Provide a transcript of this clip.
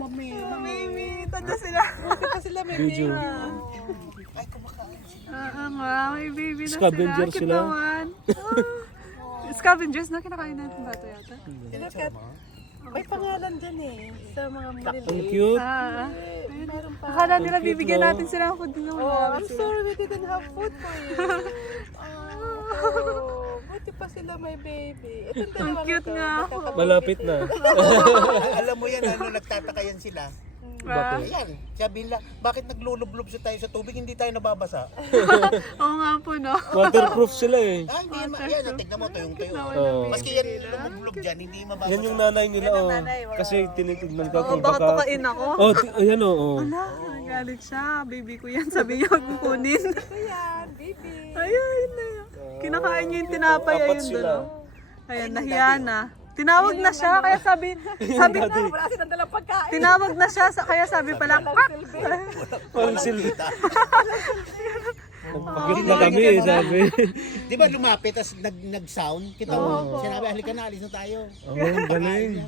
mami. Baby, tanda sila. Buti pa sila may Video. baby. Ay, kumakain sila. nga, may baby na Scavengers Cute sila. naman. Scavengers na kinakain natin ba ito yata? Look at, may pangalan dyan eh. Sa mga Ang maliliit. cute. Meron pa. Akala nila Cute, bibigyan no? natin sila ng food na Oh, wala I'm sila. sorry we didn't have food for you. Oh, buti pa sila may baby. Itong Ang dalawa cute na to, nga. magkakapatid Malapit na. Alam mo yan, ano, nagtataka yan sila. Ah, Ayan, sabi nila, bakit naglulublob sa tayo sa tubig, hindi tayo nababasa? Oo nga po, no? Waterproof sila eh. Ah, hindi naman, yan, tignan mo, tuyong-tuyo. Oo. Maski yan lumublob dyan, hindi mababasa. Yan yung nanay nila oh. nanay, wow. Kasi tinitignan ko Oo, kung baka baka... tukain ako. Oh, ayan oh. Wala, nagalit siya. Baby ko yan. Sabi niya, kukunin. Ayan, baby. Ayun na yun. Kinakain niya yung tinapay. Apat Ayun sila. doon. Ayan, nahiya na. Tinawag na siya, kaya sabi, Wala silang dalang pagkain. tinawag na siya, kaya sabi pala, "Kwak!" Walang silbi. Nagpagit na kami eh, sabi. Di ba lumapit, tapos nag-sound? Kita mo, sinabi, halika na, alis na tayo. Oh, galing.